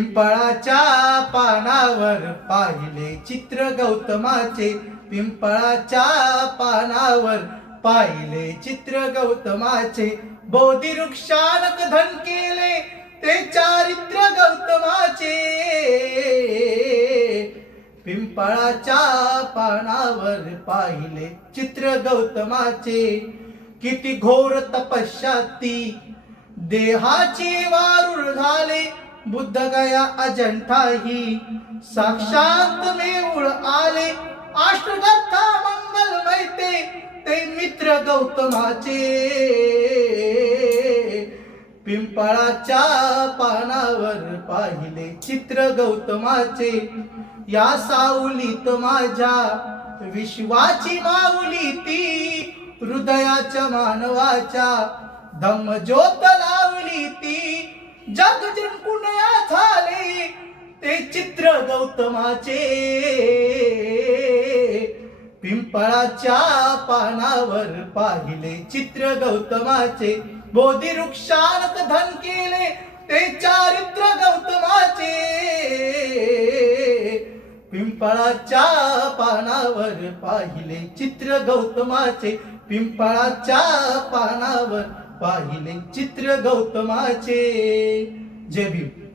पिंपळाच्या पानावर पाहिले चित्र गौतमाचे. पिंपळाच्या पानावर पाहिले चित्र गौतमाचे. बोधी वृक्षानक धन केले ते चारित्र गौतमाचे. पिंपळाच्या पानावर पाहिले चित्र गौतमाचे. किती घोर तपस्या ती देहाची वारुळ झाले. बुद्ध गया अजंठा ही साक्षात मेऊळ आले. अष्टगंधा मंगलमय ते मित्र गौतमाचे. पिंपळाच्या पानावर पाहिले चित्र गौतमाचे. या सावलीत माझ्या विश्वाची माऊली ती. हृदयाच्या मानवाच्या धम्मज्योत लावली ती. जग जिंकून झाले ते चित्र गौतमाचे. पिंपळाच्या पानावर पाहिले चित्र गौतमाचे. बोधी वृक्षानक धन केले ते चारित्र गौतमाचे. पिंपळाच्या पानावर पाहिले चित्र गौतमाचे. पिंपळाच्या पानावर पाहिले चित्र गौतमाचे. जय भीम.